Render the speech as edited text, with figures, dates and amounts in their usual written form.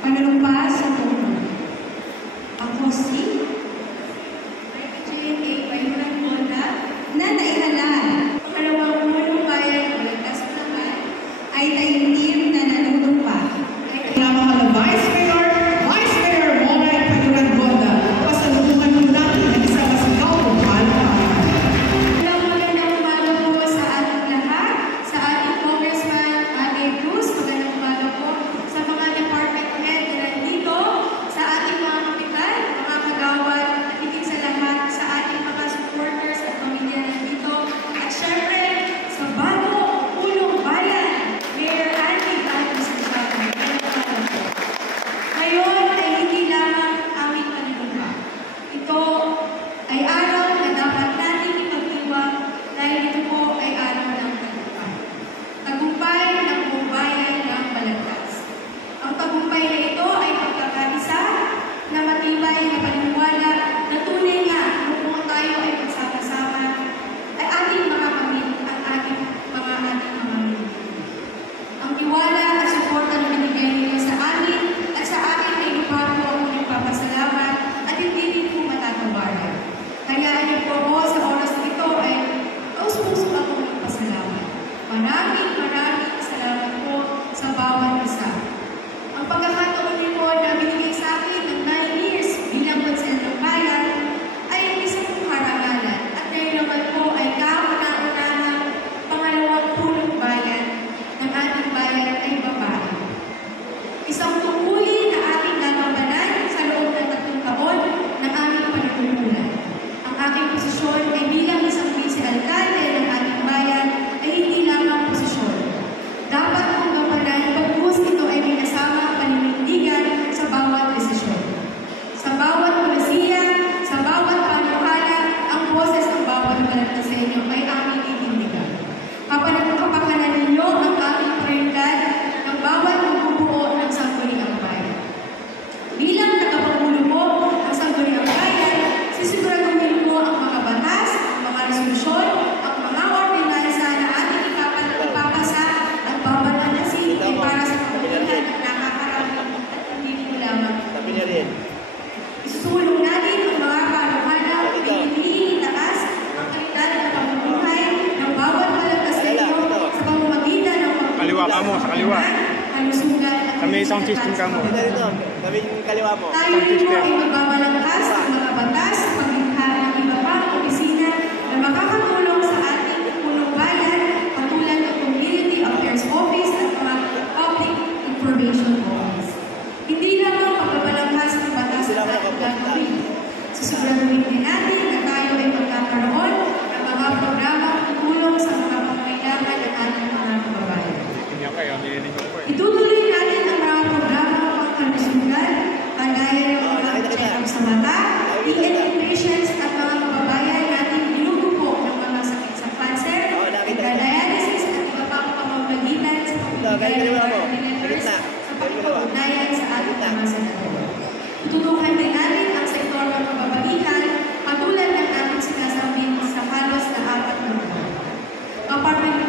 Panunumpa sa tulong. Ako si Jane A. Bayunan Bonda na naihalan. Pangalawang punong bayan o Lagtas naman ay taimtim na nanunumpa. Mga Vice Mayor Monay Bayunan Bonda, pasalubungan mo natin ang isang masigaw o palakpakan. Magandang umaga po sa ating lahat, sa ating Congressman Ate Cruz, magandang umaga po sa mga department head na nandito, sa ating mga kapitan, mga kagawad, at higit sa lahat sa ating mga supporters at pamilya nandito, at syempre sa bago punong bayan, Mayor Andy Batis Estrada. Ngayon ay hindi lamang aming panunumpa. Ito ay araw na dapat natin ipagdiwang dahil ito po ay araw ng tagumpay. Tagumpay ng buong bayan ng Balagtas. Ang tagumpay na ito ay pagkakaisa na matibay na paniniwala na tunay nga kung tayo ay magsama-sama ay ating makakamit ang ating mga ang tiwala at suporta na binigay ninyo sa amin at sa akin ay lubha po ang nagpapasalamat at hindi rin po matatawaran. Kaya niyo po ako sa oras na ito ay taus-puso ako magpasalamat. Maraming salamat po sa bawat isa. Ang pagkakataon niyo po na binigay sa akin ng 9 years bilang konsel ng bayan ay isang karangalan at ngayon naman po ay kauna-unahang pangalawang punong bayan ng ating bayan ay babae. Isang tungkulin na ating gagampanan sa loob ng 3 taon ng aming panunungkulan. Ang aking posisyon ay bilang isang vice-alcalde ng ating bayan ay hindi lamang posisyon. Dapat kong gampanan pagbuhos ito ay may kasama paninindigan sa bawat desisyon. Sa bawat polisiya, sa bawat panukala, ang boses ng bawat Balagtasenyo ay aming itindigan. Kapakanan ninyo ang aming prioridad ng bawat magbubuo ng Sangguniang Bayan. Bilang tagapangulo mo ng Sangguniang Bayan, sisiguraduhin mo ang mga batas, ang mga resolusyon, ang mga ordinansa na ating ipapasa at babanatasin ay para sa kabubuhan ng nakakarami at hindi mo lamang. Isusulong natin ang mga panuhana at hindi itaas ang kalidad at pamumuhay ng bawat Balagtasenyo sa pamamagitan ng Kaliwa ka mo, sa kaliwa. kalusugan at Sa may sound system ka mo. Kaliwa mo. tayo rin po ay magbabalangkas ng mga batas sa paglikha ng iba pang opisina na makakatulong sa ating punong bayan katulad ng Community Affairs Office at mga Public Information Office. Hindi lamang pagbabalangkas ng batas sa ating gagawin. Susiguraduhin din natin na tayo ay magkakaroon ng mga programang tutulong sa mga pangangailangan ng ating mga kababayan. Hindi ako kayo, nilinig ko po eh. Itutuloy natin ang mga programa ng kalusugan, kagaya ng mga check-up sa mata, patients at mga kababayan natin ginugupo ng mga sakit sa cancer, dialysis at iba pang pamamagitan sa pagbibigay ng ventilators sa pagpapaunayan sa ating mga senador. Tututukan din natin ang sektor ng kababaihan katulad ng ating sinasambit sa halos na 4 na buwan.